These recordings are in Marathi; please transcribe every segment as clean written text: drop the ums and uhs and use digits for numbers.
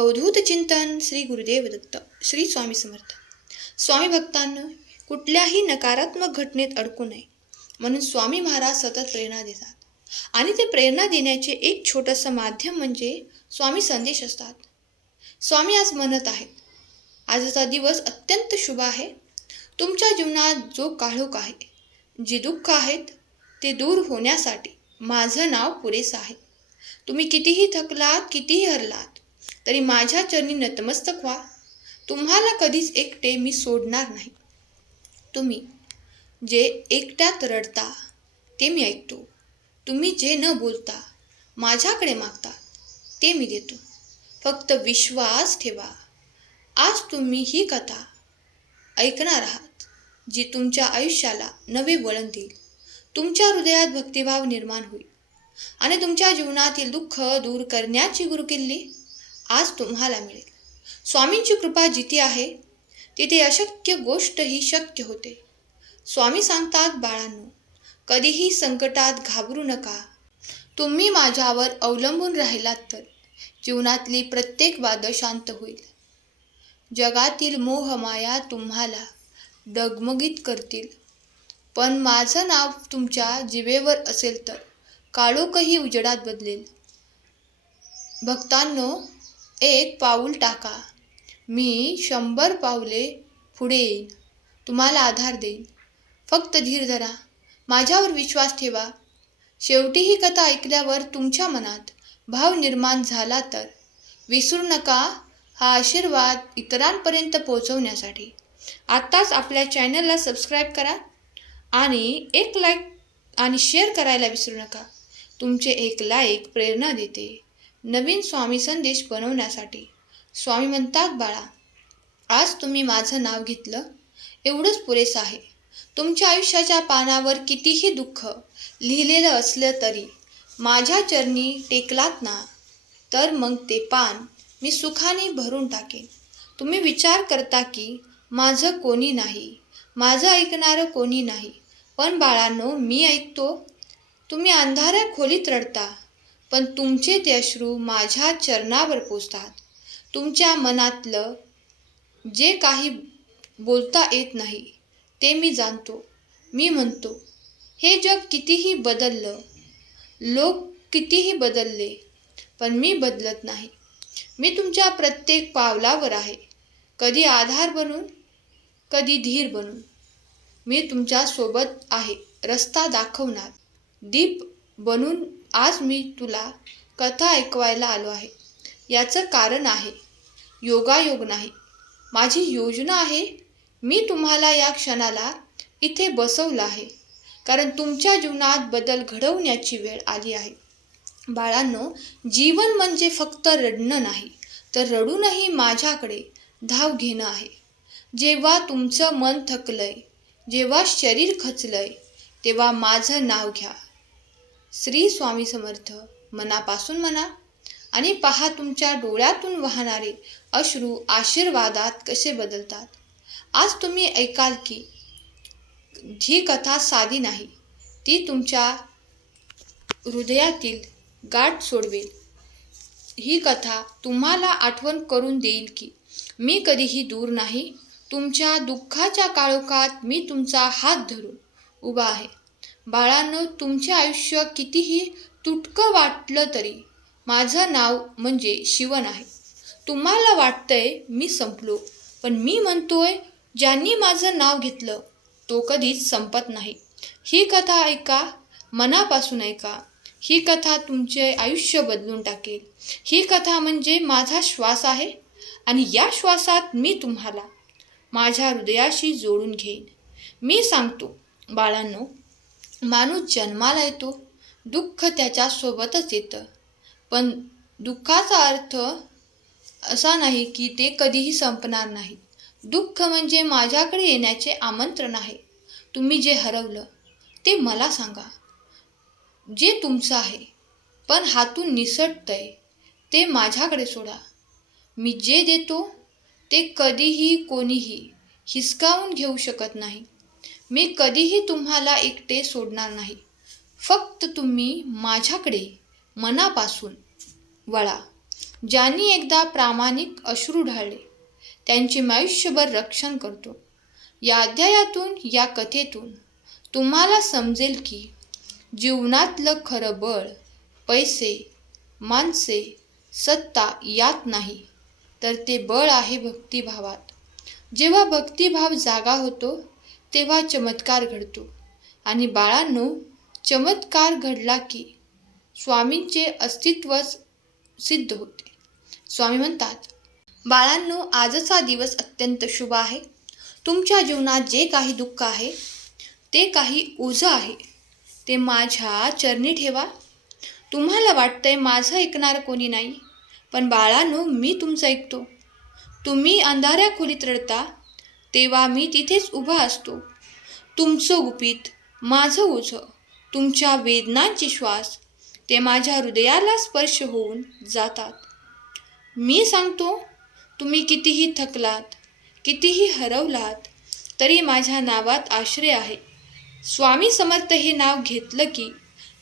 अवधूत चिंतन श्री गुरुदेव दत्त. श्री स्वामी समर्थ. स्वामी भक्तांनो, कुठल्याही नकारात्मक घटनेत अडकू नये म्हणून स्वामी महाराज सतत प्रेरणा देतात. आणि ते प्रेरणा देण्याचे एक छोटंसं माध्यम म्हणजे स्वामी संदेश असतात. स्वामी आज म्हणत आहेत, आजचा दिवस अत्यंत शुभ आहे. तुमच्या जीवनात जो काळोख आहे, जे दुःख आहेत ते दूर होण्यासाठी माझं नाव पुरेसं आहे. तुम्ही कितीही थकलात, कितीही हरलात तरी माझ्या चरणी नतमस्तक व्हा. तुम्हाला कधीच एकटे मी सोडणार नाही. तुम्ही जे एकट्यात रडता ते मी ऐकतो. तुम्ही जे न बोलता माझ्याकडे मागता ते मी देतो. फक्त विश्वास ठेवा. आज तुम्ही ही कथा ऐकणार आहात जी तुमच्या आयुष्याला नवे वळण देईल. तुमच्या हृदयात भक्तिभाव निर्माण होईल आणि तुमच्या जीवनातील दुःख दूर करण्याची गुरुकिल्ली आज तुम्हाला मिळेल. स्वामींची कृपा जिथे आहे तिथे अशक्य गोष्टही शक्य होते. स्वामी सांगतात, बाळांनो, कधीही संकटात घाबरू नका. तुम्ही माझ्यावर अवलंबून राहिलात तर जीवनातली प्रत्येक बाधा शांत होईल. जगातील मोहमाया तुम्हाला डगमगीत करतील, पण माझं नाव तुमच्या जिभेवर असेल तर काळोखही उजेडात बदलेल. भक्तांनो, एक पाऊल टाका, मी 100 पावले पुढे येईन. तुम्हाला आधार देईन. फक्त धीर धरा, माझ्यावर विश्वास ठेवा. शेवटी ही कथा ऐकल्यावर तुमच्या मनात भाव निर्माण झाला तर विसरू नका हा आशीर्वाद इतरांपर्यंत पोहोचवण्यासाठी. आत्ताच आपल्या चॅनलला सबस्क्राईब करा आणि एक लाईक आणि शेअर करायला विसरू नका. तुमचे एक लाईक प्रेरणा देते नवीन स्वामी संदेश बनवण्यासाठी. स्वामी म्हणतात, बाळा, आज तुम्ही माझं नाव घेतलं एवढंच पुरेसं आहे. तुमच्या आयुष्याच्या पानावर कितीही दुःख लिहिलेलं असलं तरी माझ्या चरणी टेकलात ना, तर मग ते पान मी सुखाने भरून टाकेन. तुम्ही विचार करता की माझं कोणी नाही, माझं ऐकणारं कोणी नाही. पण बाळांनो, मी ऐकतो. तुम्ही अंधाऱ्या खोलीत रडता, पण तुमचे ते अश्रू माझ्या चरणावर पोचतात. तुमच्या मनातलं जे काही बोलता येत नाही ते मी जाणतो. मी म्हणतो, हे जग कितीही बदललं, लोक कितीही बदलले, पण मी बदलत नाही. मी तुमच्या प्रत्येक पावलावर आहे, कधी आधार बनून, कधी धीर बनून. मी तुमच्या सोबत आहे, रस्ता दाखवणार, दीप बनून. आज मी तुला कथा ऐकवायला आलो आहे. याचं कारण आहे योगायोग नाही, माझी योजना आहे. मी तुम्हाला या क्षणाला इथे बसवलं आहे कारण तुमच्या जीवनात बदल घडवण्याची वेळ आली आहे. बाळांनो, जीवन म्हणजे फक्त रडणं नाही, तर रडूनही माझ्याकडे धाव घेणं आहे. जेव्हा तुमचं मन थकलंय, जेव्हा शरीर खचलंय, तेव्हा माझं नाव घ्या. श्री स्वामी समर्थ. मनापासून म्हणा आणि पहा तुमच्या डोळ्यातून वाहणारे अश्रू आशीर्वादात कसे बदलतात. आज तुम्ही ऐकाल की ही कथा साधी नाही, ती तुमच्या हृदयातील गाठ सोडवेल. ही कथा तुम्हाला आठवण करून देईल की मी कधीही दूर नाही. तुमच्या दुःखाच्या काळोखात मी तुमचा हात धरून उभा आहे. बाळांनो, तुमचे आयुष्य कितीही तुटकं वाटलं तरी माझं नाव म्हणजे शिवन आहे. तुम्हाला वाटतंय मी संपलो, पण मी म्हणतोय, ज्यांनी माझं नाव घेतलं तो कधीच संपत नाही. ही कथा ऐका, मनापासून ऐका. ही कथा तुमचे आयुष्य बदलून टाकेल. ही कथा म्हणजे माझा श्वास आहे आणि या श्वासात मी तुम्हाला माझ्या हृदयाशी जोडून घेईन. मी सांगतो, बाळांनो, माणूस जन्माला येतो, दुःख त्याच्यासोबतच येतं, पण दुःखाचा अर्थ असा नाही की ते कधीही संपणार नाही. दुःख म्हणजे माझ्याकडे येण्याचे आमंत्रण आहे. तुम्ही जे हरवलं ते मला सांगा. जे तुमचं आहे पण हातून निसटतंय ते माझ्याकडे सोडा. मी जे देतो ते कधीही कोणीही हिसकावून घेऊ शकत नाही. मी कधीही तुम्हाला एकटे सोडणार नाही. फक्त तुम्ही माझ्याकडे मनापासून वळा. ज्यांनी एकदा प्रामाणिक अश्रू ढाळले त्यांचे मी आयुष्यभर रक्षण करतो. या अध्यायातून, या कथेतून तुम्हाला समजेल की जीवनातलं खरं बळ पैसे, माणसे, सत्ता यात नाही, तर ते बळ आहे भक्तिभावात. जेव्हा भक्तिभाव जागा होतो तेव्हा चमत्कार घडतो. आणि बाळांनो, चमत्कार घडला की स्वामींचे अस्तित्वच सिद्ध होते. स्वामी म्हणतात, बाळांनो, आजचा दिवस अत्यंत शुभ आहे. तुमच्या जीवनात जे काही दुःख आहे, ते काही ओझं आहे, ते माझ्या चरणी ठेवा. तुम्हाला वाटतंय माझं ऐकणार कोणी नाही, पण बाळांनो, मी तुमचं ऐकतो. तुम्ही अंधाऱ्या खोलीत रडता तेव्हा मी तिथेच उभा असतो. तुमचं गुपित माझं ओझं, तुमच्या वेदनांचे श्वास, ते माझ्या हृदयाला स्पर्श होऊन जातात. मी सांगतो, तुम्ही कितीही थकलात, कितीही हरवलात, तरी माझ्या नावात आश्रय आहे. स्वामी समर्थ हे नाव घेतलं की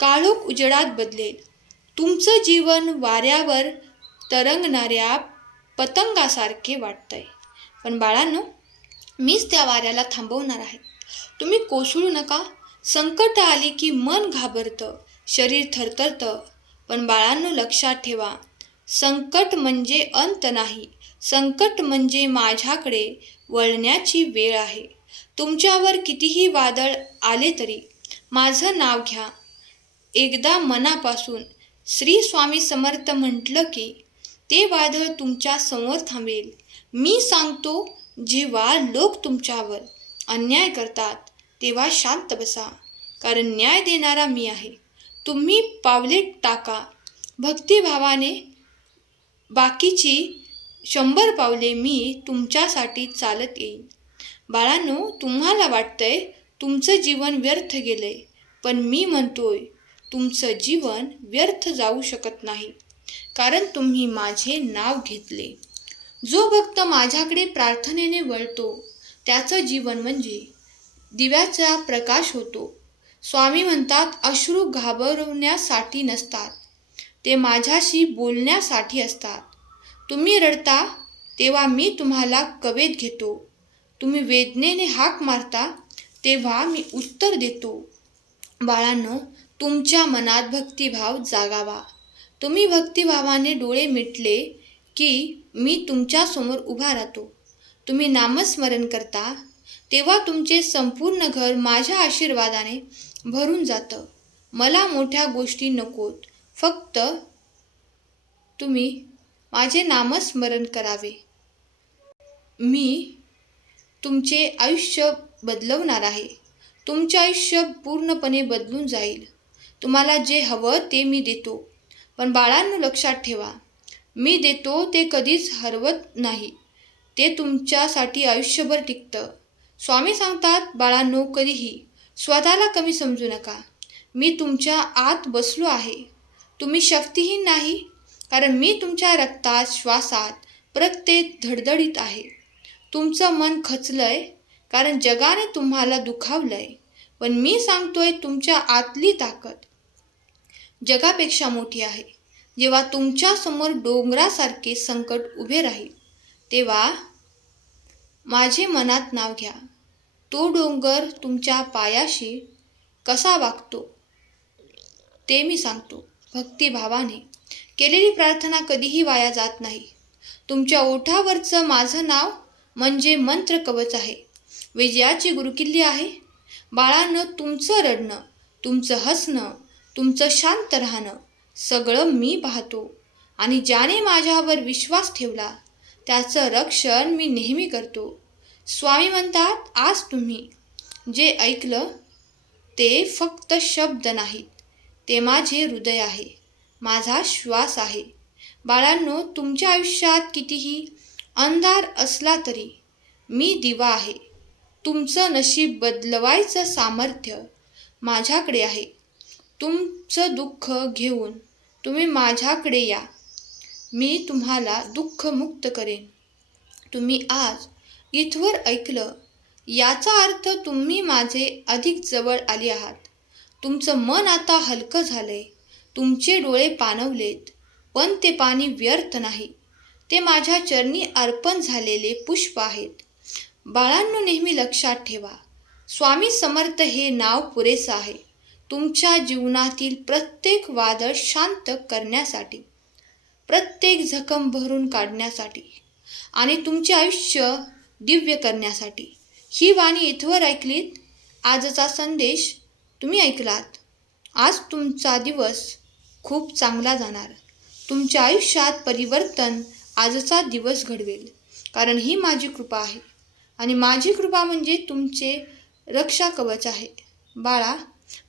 काळोख उजेडात बदलेल. तुमचं जीवन वाऱ्यावर तरंगणाऱ्या पतंगासारखे वाटतंय, पण बाळांनो, मीच त्या वाऱ्याला थांबवणार आहे. तुम्ही कोसळू नका. संकट आली की मन घाबरतं, शरीर थरथरतं, पण बाळांनो, लक्षात ठेवा, संकट म्हणजे अंत नाही. संकट म्हणजे माझ्याकडे वळण्याची वेळ आहे. तुमच्यावर कितीही वादळ आले तरी माझं नाव घ्या. एकदा मनापासून श्री स्वामी समर्थ म्हटलं की ते वादळ तुमच्या समोर थांबेल. मी सांगतो, जेव्हा लोक तुमच्यावर अन्याय करतात तेव्हा शांत बसा, कारण न्याय देणारा मी आहे. तुम्ही पावले टाका भक्तिभावाने, बाकीची 100 पावले मी तुमच्यासाठी चालत येईन. बाळांनो, तुम्हाला वाटतंय तुमचं जीवन व्यर्थ गेलंय, पण मी म्हणतोय तुमचं जीवन व्यर्थ जाऊ शकत नाही, कारण तुम्ही माझे नाव घेतले. जो भक्त माझ्याकडे प्रार्थनेने वळतो त्याचं जीवन म्हणजे दिव्याचा प्रकाश होतो. स्वामी म्हणतात, अश्रू घाबरवण्यासाठी नसतात, ते माझ्याशी बोलण्यासाठी असतात. तुम्ही रडता तेव्हा मी तुम्हाला कवेत घेतो. तुम्ही वेदनेने हाक मारता तेव्हा मी उत्तर देतो. बाळांनो, तुमच्या मनात भक्तिभाव जागावा. तुम्ही भक्तिभावाने डोळे मिटले की मी तुमच्यासमोर उभा राहतो. तुम्ही नामस्मरण करता तेव्हा तुमचे संपूर्ण घर माझ्या आशीर्वादाने भरून जातं. मला मोठ्या गोष्टी नकोत, फक्त तुम्ही माझे नामस्मरण करावे. मी तुमचे आयुष्य बदलवणार आहे. तुमचे आयुष्य पूर्णपणे बदलून जाईल. तुम्हाला जे हवं ते मी देतो. पण बाळांनो, लक्षात ठेवा, मी देतो ते कधीच हरवत नाही. ते तुमच्यासाठी आयुष्यभर टिकतं. स्वामी सांगतात, बाळांनो, कधीही स्वतःला कमी समजू नका. मी तुमच्या आत बसलो आहे. तुम्ही शक्तिहीन नाही, कारण मी तुमच्या रक्तात, श्वासात, प्रत्येक धडधडीत आहे. तुमचं मन खचलंय कारण जगाने तुम्हाला दुखावलंय, पण मी सांगतोय तुमच्या आतली ताकद जगापेक्षा मोठी आहे. जेव्हा तुमच्यासमोर डोंगरासारखे संकट उभे राहील तेव्हा माझे मनात नाव घ्या. तो डोंगर तुमच्या पायाशी कसा वागतो ते मी सांगतो. भक्तिभावाने केलेली प्रार्थना कधीही वाया जात नाही. तुमच्या ओठावरचं माझं नाव म्हणजे मंत्र कवच आहे, विजयाची गुरुकिल्ली आहे. बाळांनो, तुमचं रडणं, तुमचं हसणं, तुमचं शांत राहणं सगळं मी पाहतो. आणि ज्याने माझ्यावर विश्वास ठेवला त्याचं रक्षण मी नेहमी करतो. स्वामी म्हणतात, आज तुम्ही जे ऐकलं ते फक्त शब्द नाहीत, ते माझे हृदय आहे, माझा श्वास आहे. बाळांनो, तुमच्या आयुष्यात कितीही अंधार असला तरी मी दिवा आहे. तुमचं नशीब बदलवायचं सामर्थ्य माझ्याकडे आहे. तुमचं दुःख घेऊन तुम्ही माझ्याकडे या, मी तुम्हाला दुःखमुक्त करेन. तुम्ही आज इथवर ऐकलं याचा अर्थ तुम्ही माझे अधिक जवळ आले आहात. तुमचं मन आता हलकं झालंय, तुमचे डोळे पाणवलेत, पण ते पाणी व्यर्थ नाही. ते माझ्या चरणी अर्पण झालेले पुष्प आहेत. बाळांनो, नेहमी लक्षात ठेवा, स्वामी समर्थ हे नाव पुरेसं आहे तुमच्या जीवनातील प्रत्येक वादळ शांत करण्यासाठी, प्रत्येक जखम भरून काढण्यासाठी आणि तुमचे आयुष्य दिव्य करण्यासाठी. ही वाणी इथवर ऐकलीत. आजचा संदेश तुम्ही ऐकलात. आज तुमचा दिवस खूप चांगला जाणार. तुमच्या आयुष्यात परिवर्तन आजचा दिवस घडवेल. कारण ही माझी कृपा आहे आणि माझी कृपा म्हणजे तुमचे रक्षा कवच आहे. बाळा,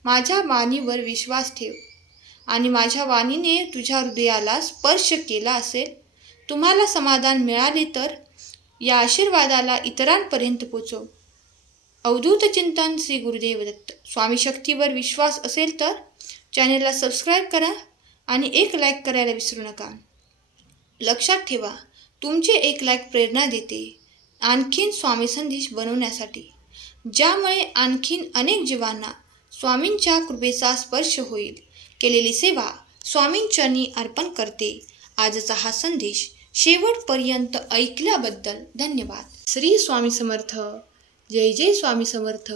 माझ्या वाणीवर विश्वास ठेव आणि माझ्या वाणीने तुझ्या हृदयाला स्पर्श केला असेल. तुम्हाला समाधान मिळाले तर या आशीर्वादाला इतरांपर्यंत पोचव. अवधूत चिंतन श्री गुरुदेव दत्त. स्वामी शक्तीवर विश्वास असेल तर चॅनेलला सबस्क्राईब करा आणि एक लाईक करायला विसरू नका. लक्षात ठेवा, तुमचे एक लाईक प्रेरणा देते आणखीन स्वामी संदेश बनवण्यासाठी, ज्यामुळे आणखीन अनेक जीवांना स्वामींच्या कृपेचा स्पर्श होईल. केलेली सेवा स्वामींचरणी अर्पण करते. आजचा हा संदेश शेवटपर्यंत ऐकल्याबद्दल धन्यवाद. श्री स्वामी समर्थ. जय जय स्वामी समर्थ.